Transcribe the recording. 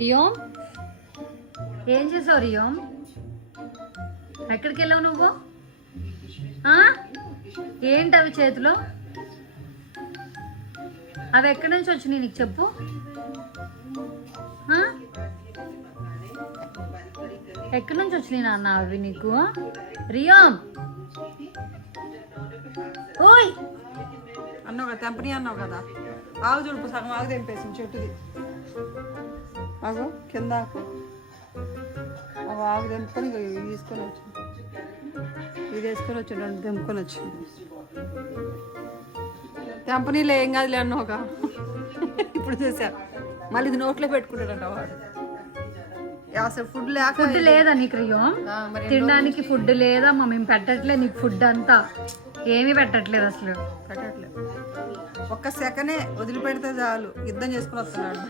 రియోమ్, ఏం చేసావు రియోమ్? ఎక్కడికి వెళ్ళావు నువ్వు? ఏంటి అవి చేతిలో? అవి ఎక్కడి నుంచి వచ్చినాయి నీకు చెప్పు. ఎక్కడి నుంచి వచ్చినాయి నాన్న అవి నీకు? రియోమ్, ఓయ్ అన్నావు కదా, తెంపని అన్నావు కదా. ఆగు చూడు, సగం ఆగు తెంపేసింది చెట్టుది. ఆగు కింద ఆగు తెంపుకొని తీసుకొని వచ్చింది. ఇది వేసుకొని వచ్చాడు, రెండు తెంపుకొని వచ్చింది. తెంపనీలో ఏం కాదులే అన్నావుగా. ఇప్పుడు చూసా మళ్ళీ ఇది నోట్లో పెట్టుకుంటాడంట వాడు. అసలు ఫుడ్ లేక. ఫుడ్ లేదా నీకు రియోమ్? తినడానికి ఫుడ్ లేదా? మేము పెట్టట్లేదు నీకు ఫుడ్ అంతా, ఏమీ పెట్టట్లేదు అసలు. పెట్టట్లేదు, ఒక్క సెకనే వదిలిపెడితే చాలు యుద్ధం చేసుకుని వస్తున్నాడు.